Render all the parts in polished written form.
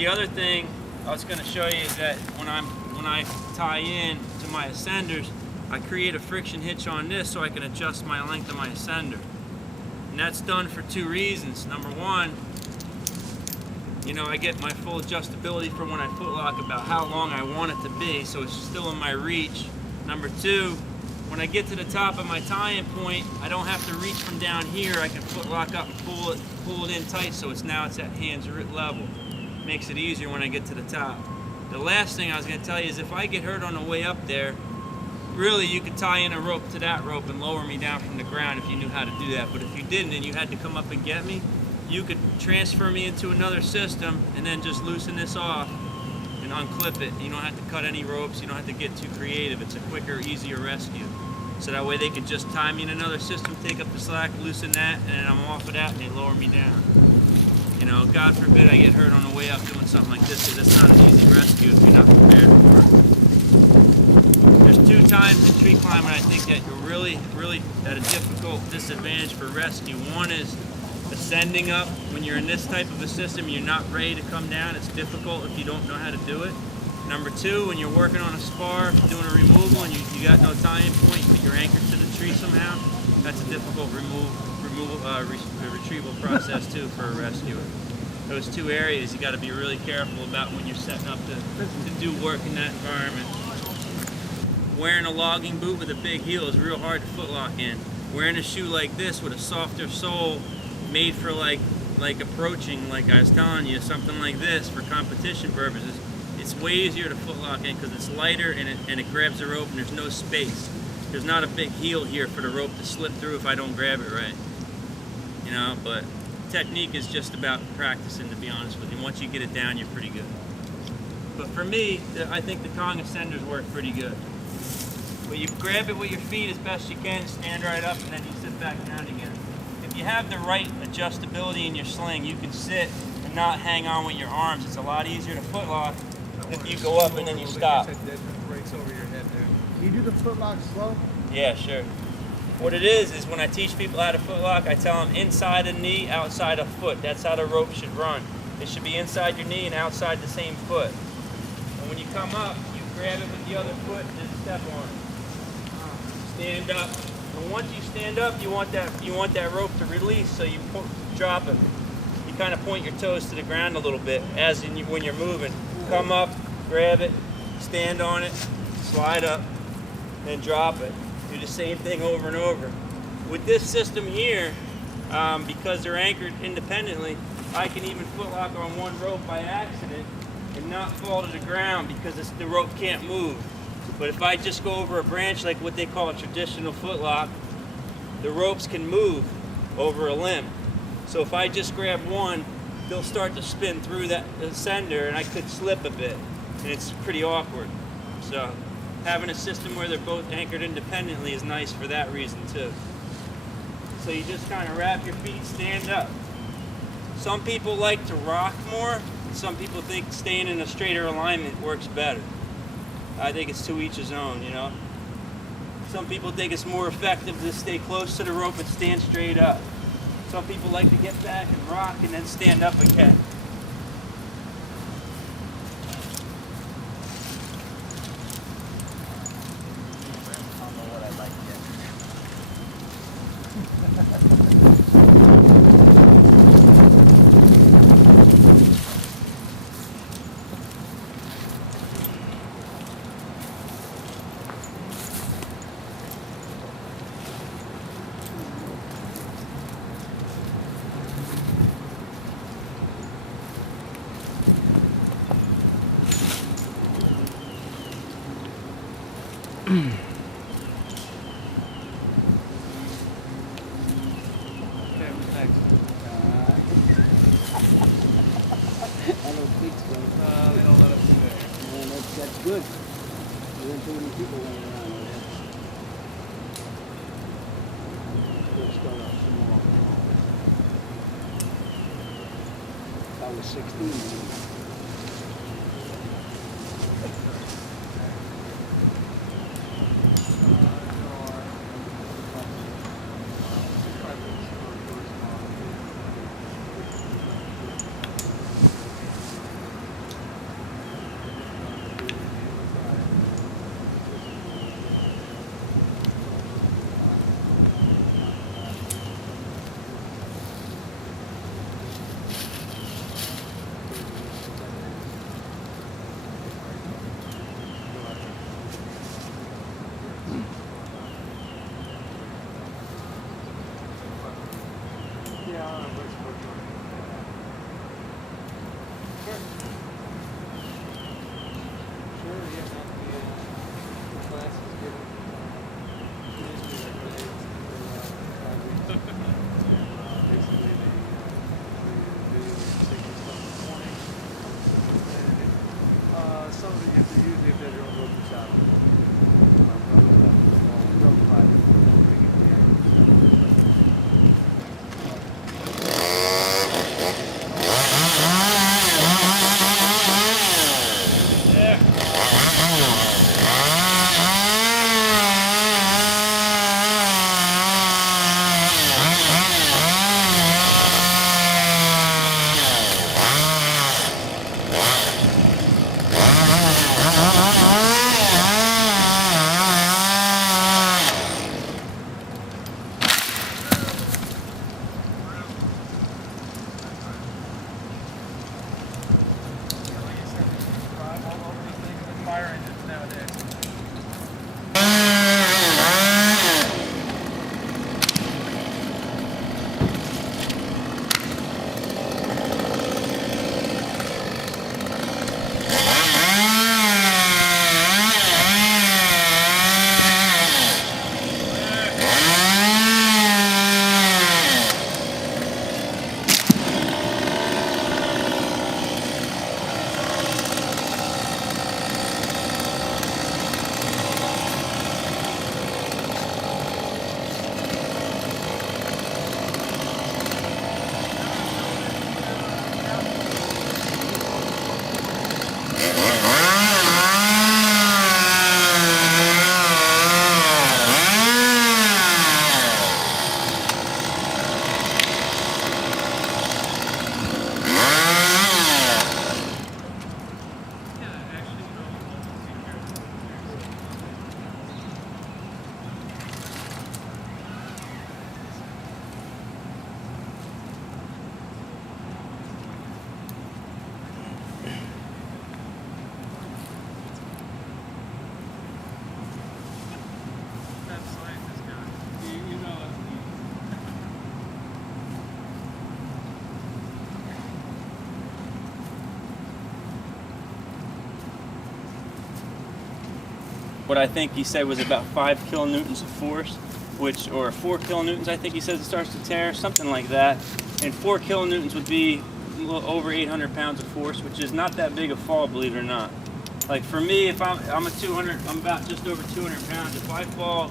The other thing I was going to show you is that when I tie in to my ascenders, I create a friction hitch on this so I can adjust my length of my ascender. And that's done for two reasons. Number one, you know, I get my full adjustability from when I footlock about how long I want it to be, so it's still in my reach. Number two, when I get to the top of my tie-in point, I don't have to reach from down here. I can footlock up and pull it in tight, so it's at hands level. Makes it easier when I get to the top. The last thing I was going to tell you is if I get hurt on the way up there, really you could tie in a rope to that rope and lower me down from the ground if you knew how to do that. But if you didn't and you had to come up and get me, you could transfer me into another system and then just loosen this off and unclip it. You don't have to cut any ropes. You don't have to get too creative. It's a quicker, easier rescue. So that way they could just tie me in another system, take up the slack, loosen that, and then I'm off of that and they lower me down. You know, God forbid I get hurt on the way up doing something like this, because it's not an easy rescue if you're not prepared for it. There's two times in tree climbing I think that you're really at a difficult disadvantage for rescue. One is ascending up when you're in this type of a system, you're not ready to come down. It's difficult if you don't know how to do it. Number two, when you're working on a spar, doing a removal and you got no tie-in point, but you're anchored to the tree somehow, that's a difficult retrieval process too for a rescuer. Those two areas you got to be really careful about when you're setting up to do work in that environment. Wearing a logging boot with a big heel is real hard to footlock in. Wearing a shoe like this with a softer sole, made for like approaching, like I was telling you, something like this for competition purposes, it's way easier to footlock in because it's lighter and it grabs the rope and there's no space. There's not a big heel here for the rope to slip through if I don't grab it right. You know, but technique is just about practicing, to be honest with you. Once you get it down, you're pretty good. But for me, I think the Kong ascenders work pretty good. But you grab it with your feet as best you can, stand right up, and then you sit back down again. If you have the right adjustability in your sling, you can sit and not hang on with your arms. It's a lot easier to footlock if you go up and then you stop. You do the footlock slow? Yeah, sure. What it is when I teach people how to footlock, I tell them inside a knee, outside a foot. That's how the rope should run. It should be inside your knee and outside the same foot. And when you come up, you grab it with the other foot and then step on it. Stand up. And once you stand up, you want that rope to release, so you drop it. You kind of point your toes to the ground a little bit when you're moving. Come up, grab it, stand on it, slide up, then drop it. Do the same thing over and over. With this system here, because they're anchored independently, I can even footlock on one rope by accident and not fall to the ground because the rope can't move. But if I just go over a branch like what they call a traditional footlock, the ropes can move over a limb. So if I just grab one, they'll start to spin through that ascender and I could slip a bit, and it's pretty awkward. So having a system where they're both anchored independently is nice for that reason too. So you just kind of wrap your feet, stand up. Some people like to rock more, and some people think staying in a straighter alignment works better. I think it's to each his own, you know. Some people think it's more effective to stay close to the rope and stand straight up. Some people like to get back and rock and then stand up again. That's good. There aren't too many people running around over there. We'll start off small. I was 16. What I think he said was about 5 kilonewtons of force, or 4 kilonewtons I think he says it starts to tear, something like that. And 4 kilonewtons would be a little over 800 pounds of force, which is not that big a fall, believe it or not. Like for me, if I'm about just over 200 pounds. If I fall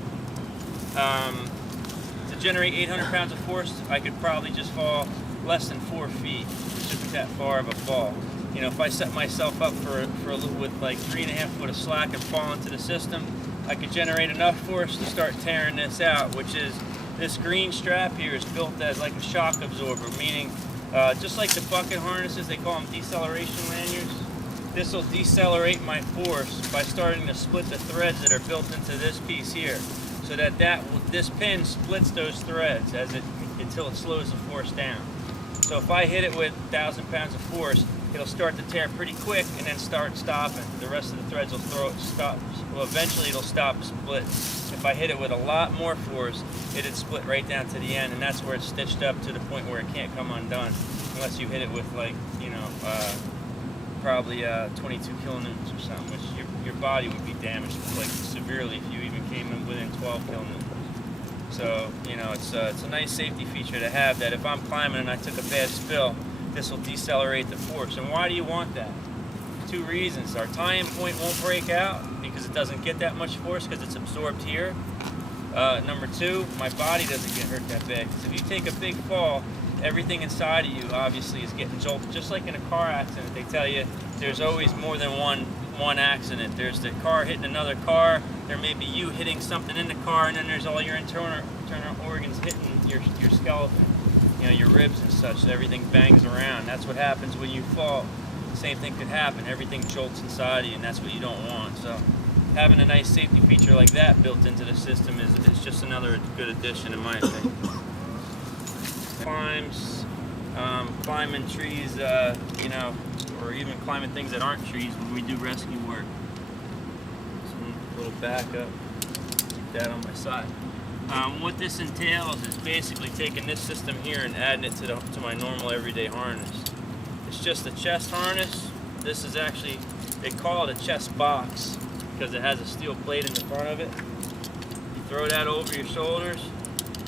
to generate 800 pounds of force, I could probably just fall less than 4 feet, which isn't that far of a fall. You know, if I set myself up for a little with like 3.5 foot of slack and fall into the system, I could generate enough force to start tearing this out, which is this green strap here is built as like a shock absorber, meaning just like the bucket harnesses, they call them deceleration lanyards. This will decelerate my force by starting to split the threads that are built into this piece here, so that this pin splits those threads until it slows the force down. So if I hit it with 1,000 pounds of force, it'll start to tear pretty quick and then start stopping. The rest of the threads will stop. Well, eventually it'll stop split. If I hit it with a lot more force, it'd split right down to the end, and that's where it's stitched up to the point where it can't come undone, unless you hit it with like, you know, probably 22 kilonewtons or something, which your body would be damaged like severely if you even came in within 12 kilonewtons. So, you know, it's a nice safety feature to have, that if I'm climbing and I took a bad spill, this will decelerate the force. And why do you want that? 2 reasons. Our tie-in point won't break out because it doesn't get that much force because it's absorbed here. Number 2, my body doesn't get hurt that bad. Because if you take a big fall, everything inside of you obviously is getting jolted. Just like in a car accident, they tell you there's always more than one accident. There's the car hitting another car, there may be you hitting something in the car, and then there's all your internal organs hitting your skeleton, you know, your ribs and such, so everything bangs around. That's what happens when you fall. Same thing could happen. Everything jolts inside of you, and that's what you don't want. So having a nice safety feature like that built into the system is just another good addition in my opinion. Climbing trees, you know, or even climbing things that aren't trees when we do rescue work. Some little backup, keep that on my side. What this entails is basically taking this system here and adding it to my normal everyday harness. It's just a chest harness. This is actually, they call it a chest box because it has a steel plate in the front of it. You throw that over your shoulders.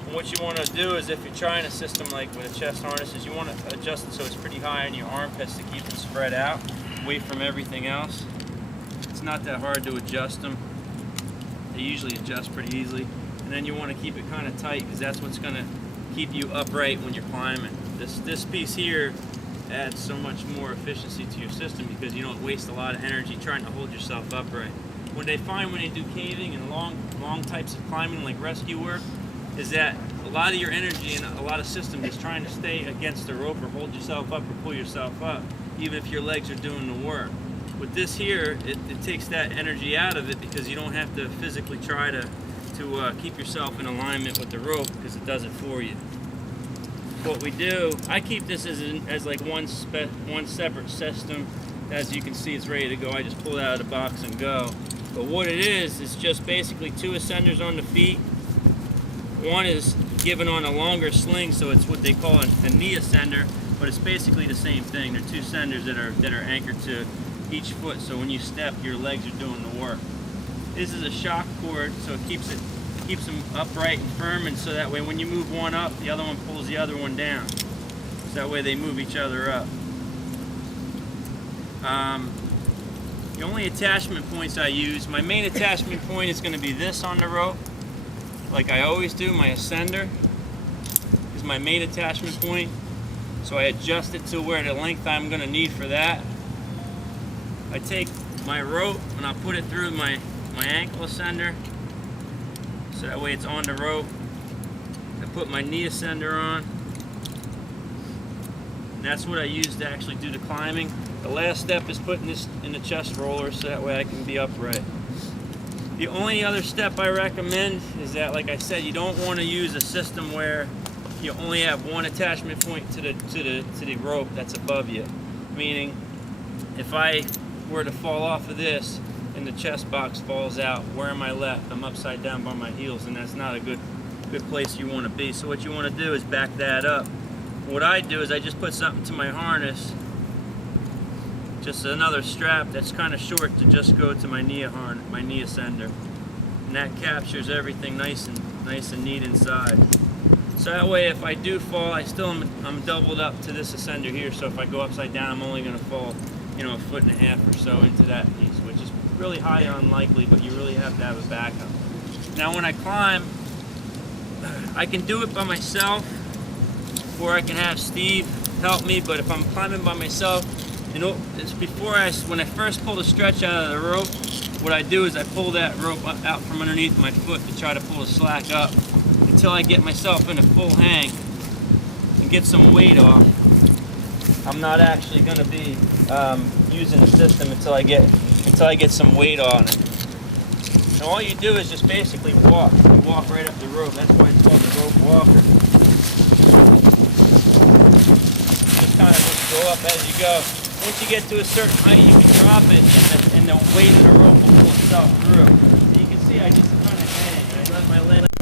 And what you want to do is, if you're trying a system like with a chest harness, is you want to adjust it so it's pretty high in your armpits to keep them spread out, away from everything else. It's not that hard to adjust them. They usually adjust pretty easily. And then you want to keep it kind of tight because that's what's going to keep you upright when you're climbing. This piece here adds so much more efficiency to your system because you don't waste a lot of energy trying to hold yourself upright. What they find when they do caving and long types of climbing like rescue work is that a lot of your energy and a lot of system is trying to stay against the rope or hold yourself up or pull yourself up, even if your legs are doing the work. With this here, it takes that energy out of it because you don't have to physically try to keep yourself in alignment with the rope because it does it for you. What we do, I keep this as like one separate system. As you can see, it's ready to go. I just pull it out of the box and go. But what it is just basically 2 ascenders on the feet. One is given on a longer sling, so it's what they call a knee ascender, but it's basically the same thing. They're 2 ascenders that are anchored to each foot, so when you step, your legs are doing the work. This is a shock cord, so it keeps them upright and firm, and so that way when you move one up, the other one pulls the other one down. So that way they move each other up. The only attachment points I use, my main attachment point is going to be this on the rope, like I always do. My ascender is my main attachment point, so I adjust it to where the length I'm going to need for that. I take my rope and I put it through my ankle ascender, so that way it's on the rope. I put my knee ascender on, and that's what I use to actually do the climbing. The last step is putting this in the chest roller so that way I can be upright. The only other step I recommend is that, like I said, you don't want to use a system where you only have one attachment point to the rope that's above you. Meaning, if I were to fall off of this and the chest box falls out, where am I left? I'm upside down by my heels, and that's not a good place you want to be. So what you want to do is back that up. What I do is I just put something to my harness, just another strap that's kind of short to just go to my knee ascender, and that captures everything nice and neat inside. So that way, if I do fall, I'm doubled up to this ascender here. So if I go upside down, I'm only going to fall, a 1.5 foot or so into that piece, which is really highly unlikely, but you really have to have a backup. Now, when I climb, I can do it by myself, or I can have Steve help me. But if I'm climbing by myself, when I first pull the stretch out of the rope, what I do is I pull that rope out from underneath my foot to try to pull the slack up until I get myself in a full hang and get some weight off. I'm not actually going to be using the system until I get some weight on it. And all you do is just basically walk. You walk right up the rope. That's why it's called the rope walker. Just kind of just go up as you go. Once you get to a certain height, you can drop it, and the weight of the rope will pull itself through. So you can see I just kind of hang, and I let my leg